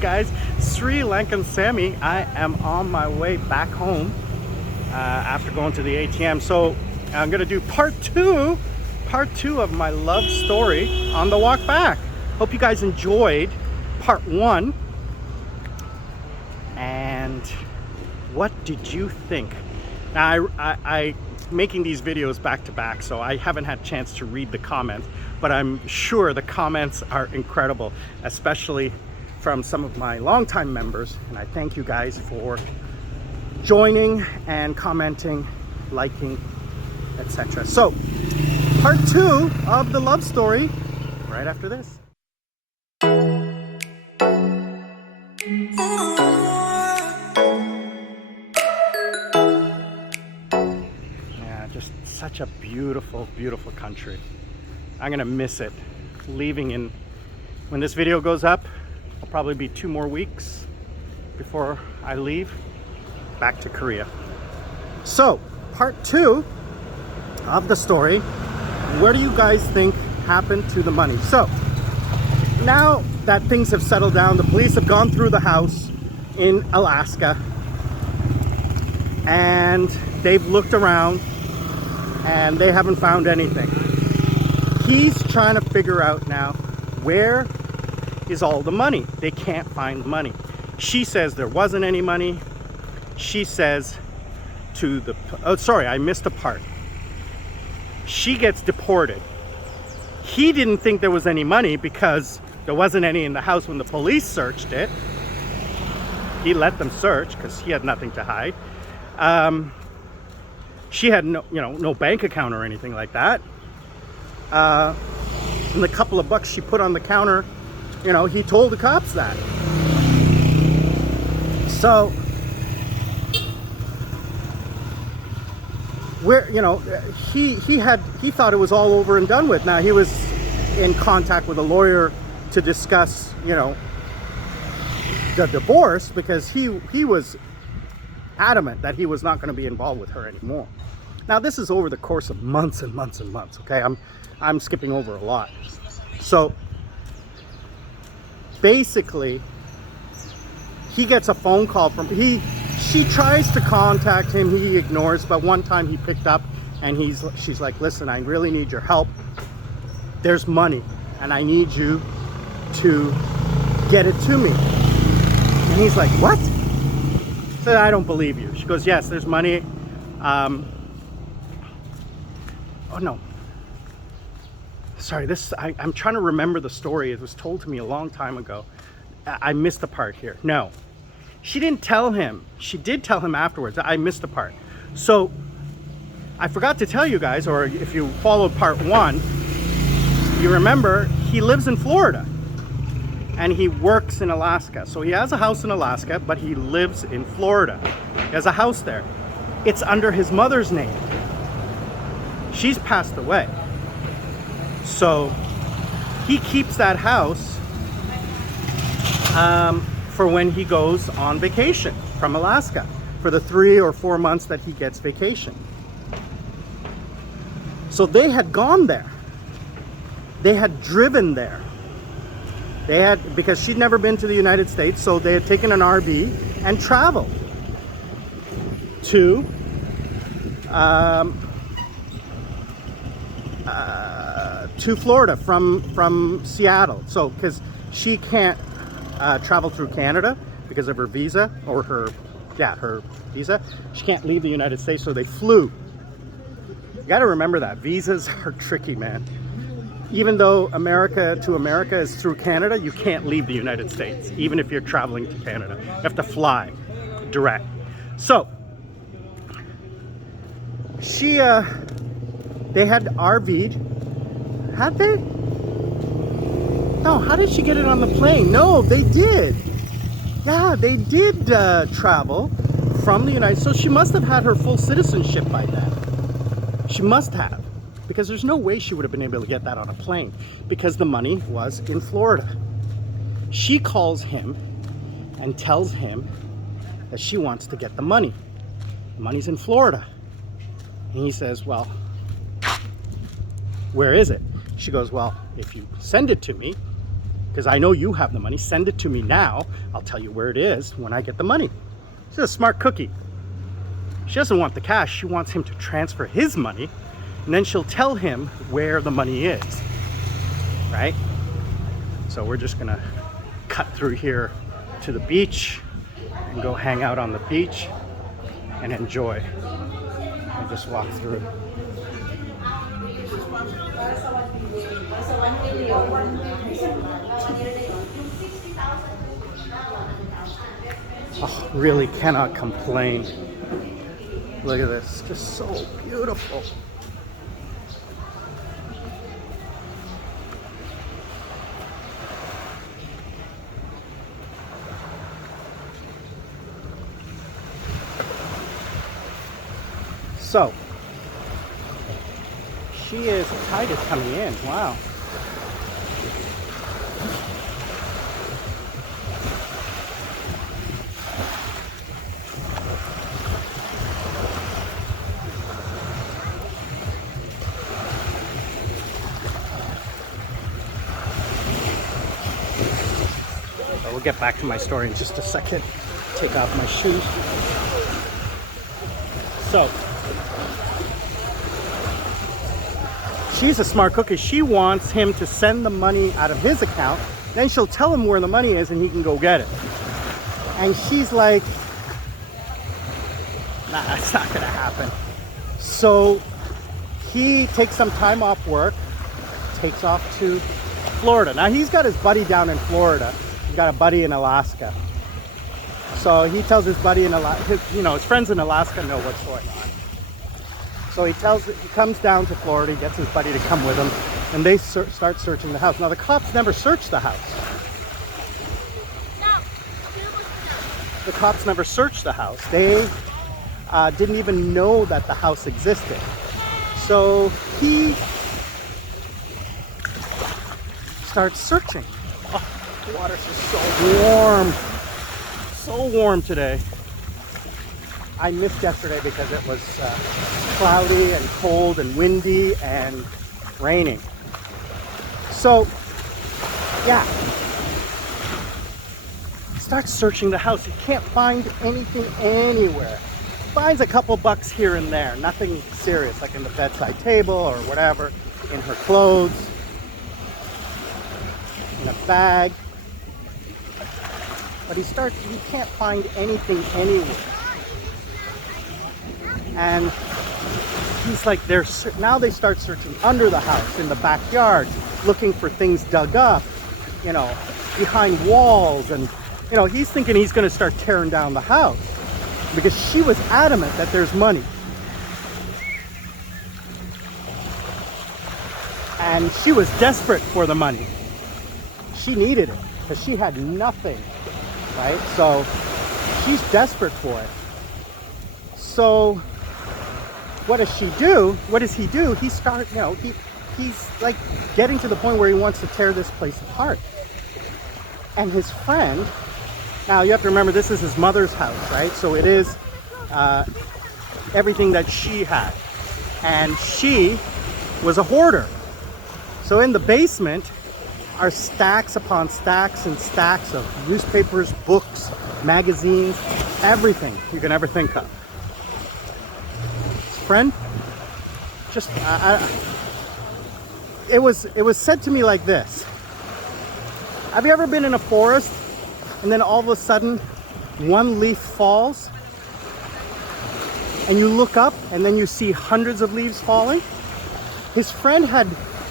guys, Sri Lankan Sammi. I am on my way back home after going to the ATM. So I'm gonna do part two of my love story on the walk back. Hope you guys enjoyed part one. And what did you think? Now I making these videos back to back, so I haven't had a chance to read the comments, but I'm sure the comments are incredible, especially from some of my longtime members, and I thank you guys for joining and commenting, liking, etc. So part two of the love story right after this. Such a beautiful, beautiful country. I'm gonna miss it. Leaving in, when this video goes up, it'll probably be 2 more weeks before I leave back to Korea. So, part 2 of the story. Where do you guys think happened to the money? So, now that things have settled down, the police have gone through the house in Alaska and they've looked around and they haven't found anything. He's trying to figure out now, where is all the money? They can't find the money. She says there wasn't any money. She says to the, oh sorry, I missed a part. She gets deported. He didn't think there was any money because there wasn't any in the house when the police searched it. He let them search because he had nothing to hide. She had no bank account or anything like that. And the couple of bucks she put on the counter, he told the cops that. So, where, he thought it was all over and done with. Now he was in contact with a lawyer to discuss, the divorce, because he was adamant that he was not going to be involved with her anymore. Now this is over the course of months and months and months, okay? I'm skipping over a lot. So basically he gets a phone call from she tries to contact him, he ignores, but one time he picked up and she's like, listen, I really need your help. There's money and I need you to get it to me. And he's like, what? So I don't believe you. She goes, yes, there's money. Oh no. Sorry, I'm trying to remember the story. It was told to me a long time ago. I missed the part here. No, she didn't tell him. She did tell him afterwards. I missed the part. So I forgot to tell you guys, or if you followed part 1, you remember he lives in Florida and he works in Alaska. So he has a house in Alaska, but he lives in Florida. He has a house there. It's under his mother's name. She's passed away. So he keeps that house for when he goes on vacation from Alaska, for the 3 or 4 months that he gets vacation. So they had gone there. They had driven there. Because she'd never been to the United States, so they had taken an RV and traveled to Florida from Seattle. So because she can't travel through Canada because of her visa, or her visa, she can't leave the United States, so they flew. You got to remember that visas are tricky, man. Even though America to America is through Canada, you can't leave the United States, even if you're traveling to Canada. You have to fly direct. So they had RV'd. Had they? No, how did she get it on the plane? No, they did. Yeah, they did travel from the United States. So she must have had her full citizenship by then. She must have. Because there's no way she would have been able to get that on a plane, because the money was in Florida. She calls him and tells him that she wants to get the money. The money's in Florida. And he says, well, where is it? She goes, well, if you send it to me, because I know you have the money. Send it to me now. I'll tell you where it is when I get the money. She's a smart cookie. She doesn't want the cash. She wants him to transfer his money, and then she'll tell him where the money is, right? So we're just gonna cut through here to the beach and go hang out on the beach and enjoy. And just walk through. Oh, really cannot complain. Look at this, just so beautiful. So, the tide is coming in, wow. We'll get back to my story in just a second. Take off my shoes. So, she's a smart cookie. She wants him to send the money out of his account. Then she'll tell him where the money is and he can go get it. And she's like, nah, that's not gonna happen. So he takes some time off work, takes off to Florida. Now he's got his buddy down in Florida. He's got a buddy in Alaska. So he tells his buddy in Alaska, his friends in Alaska know what's going on. So he comes down to Florida, he gets his buddy to come with him, and they start searching the house. Now the cops never searched the house. The cops never searched the house. They didn't even know that the house existed. So he starts searching. Oh, the water's just so warm. So warm today. I missed yesterday because it was cloudy and cold and windy and raining. So, yeah. Starts searching the house. He can't find anything anywhere. Finds a couple bucks here and there. Nothing serious, like in the bedside table or whatever. In her clothes. In a bag. But he can't find anything anywhere. And he's like, now they start searching under the house, in the backyard, looking for things dug up, behind walls. And, he's thinking he's going to start tearing down the house because she was adamant that there's money. And she was desperate for the money. She needed it because she had nothing, right? So she's desperate for it. So what does she do? What does he do? He's like getting to the point where he wants to tear this place apart. And his friend, now you have to remember this is his mother's house, right? So it is everything that she had. And she was a hoarder. So in the basement are stacks upon stacks and stacks of newspapers, books, magazines, everything you can ever think of. Friend, just it was said to me like this. Have you ever been in a forest and then all of a sudden one leaf falls and you look up and then you see hundreds of leaves falling? His friend had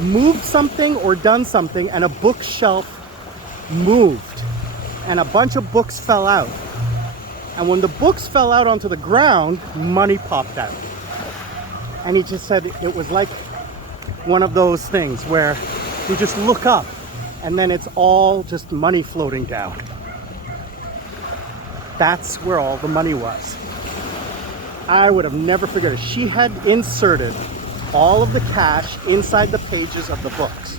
moved something or done something and a bookshelf moved and a bunch of books fell out. And when the books fell out onto the ground, money popped out. And he just said it was like one of those things where you just look up and then it's all just money floating down. That's where all the money was. I would have never figured it. She had inserted all of the cash inside the pages of the books,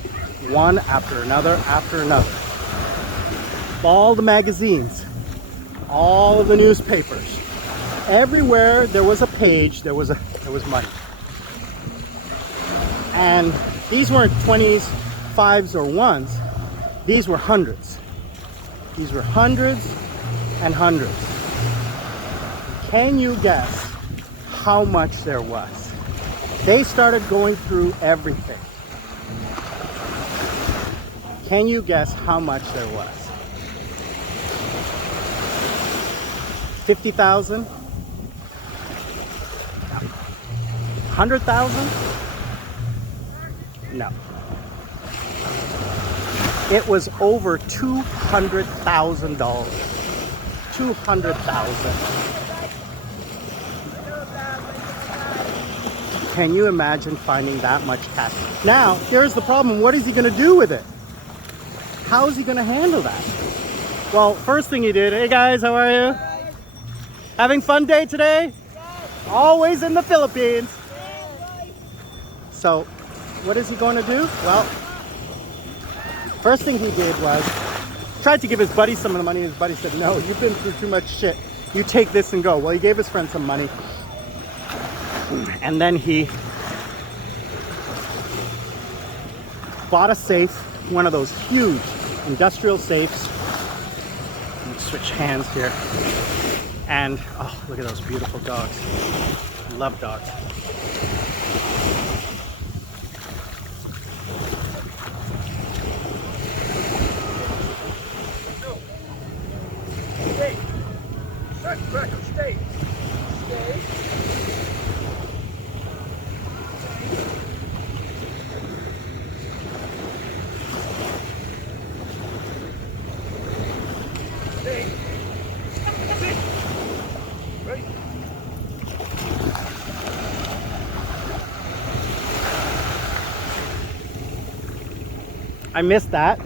one after another after another. All the magazines, all of the newspapers, everywhere there was a page, there was money. And these weren't 20s, 5s, or 1s. These were hundreds. These were hundreds and hundreds. Can you guess how much there was? They started going through everything. Can you guess how much there was? 50,000? 100,000? No. It was over $200,000. 200,000. Can you imagine finding that much cash? Now, here's the problem. What is he going to do with it? How is he going to handle that? Well, first thing he did, hey guys, how are you? Having fun day today? Always in the Philippines. So, what is he going to do? Well, first thing he did was tried to give his buddy some of the money. His buddy said, no, you've been through too much shit. You take this and go. Well, he gave his friend some money. And then he bought a safe, one of those huge industrial safes. Let me switch hands here. And, oh, look at those beautiful dogs. Love dogs. Stay. Stay. Stay. Ready? I missed that.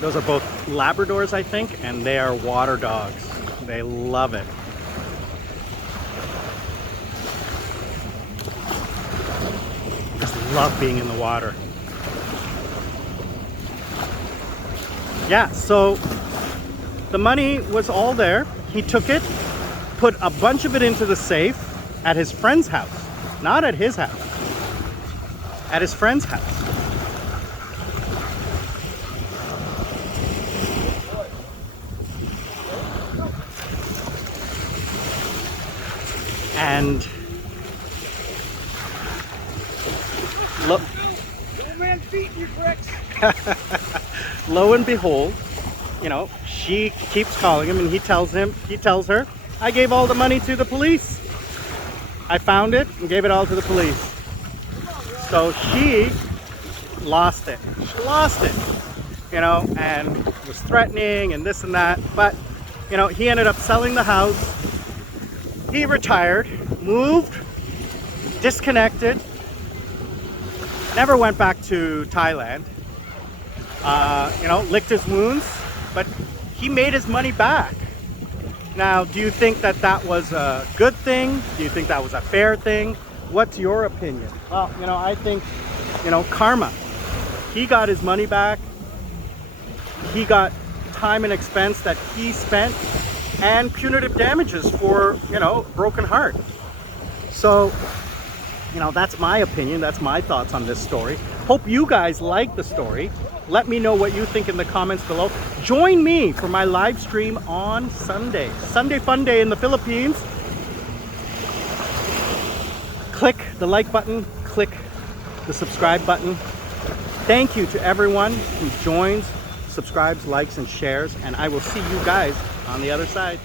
Those are both Labradors, I think, and they are water dogs. They love it. Just love being in the water. Yeah, so the money was all there. He took it, put a bunch of it into the safe at his friend's house. Not at his house. At his friend's house. And look, lo and behold, you know, she keeps calling him and he tells her, I gave all the money to the police. I found it and gave it all to the police. So she lost it. She lost it, you know, and was threatening and this and that. But, you know, he ended up selling the house. He retired, moved, disconnected, never went back to Thailand, you know, licked his wounds, but he made his money back. Now, do you think that that was a good thing? Do you think that was a fair thing? What's your opinion? Well, you know, I think, you know, karma. He got his money back. He got time and expense that he spent, and punitive damages for, you know, broken heart. So, you know, that's my opinion. That's my thoughts on this story. Hope you guys like the story. Let me know what you think in the comments below. Join me for my live stream on Sunday. Sunday Fun Day in the Philippines. Click the like button. Click the subscribe button. Thank you to everyone who joins, subscribes, likes, and shares. And I will see you guys on the other side.